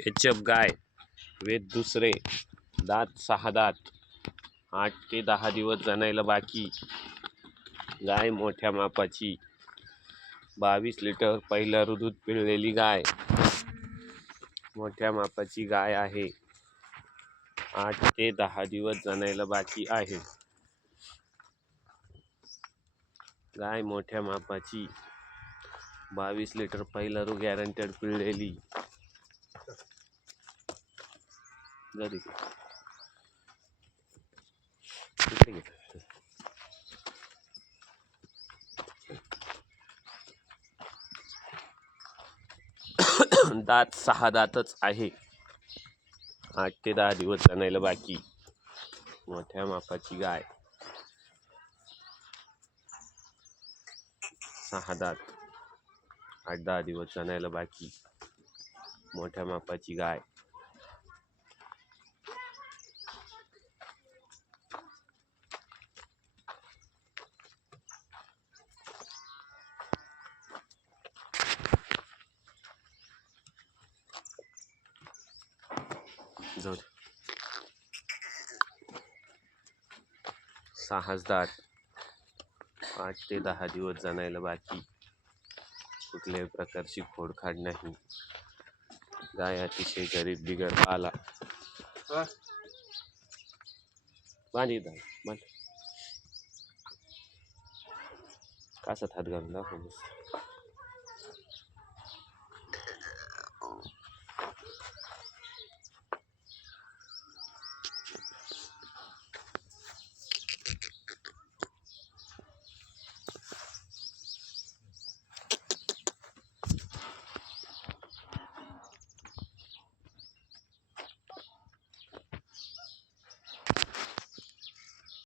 HF गाय, वेद दुसरे, दात 6 दात, 8 ते 10 दिवस जनायला बाकी. गाय मोठ्या मापाची, 22 लिटर पहिला दूध पिळलेली गाय. मोठ्या मापाची गाय आहे. 8 ते 10 दिवस जनायला बाकी आहे. गाय मोठ्या मापाची, 22 लिटर पहिला गॅरंटेड पिळलेली. जरी दात 6 दातच आहे. 8 ते 10 दिवस जनायला बाकी. मोठ्या मापाची गाय, 6 दात, 8-10 दिवस जनायला बाकी. मोठ्या मापाची गाय. जाऊ दे. 6 दात, 8 ते 10 दिवस जनायला बाकी. कुठल्याही प्रकारची खोडखाड नाही. गाय अतिशय गरीब बिगर पाला. बांधी बांध. कासात हात घालून दाखव.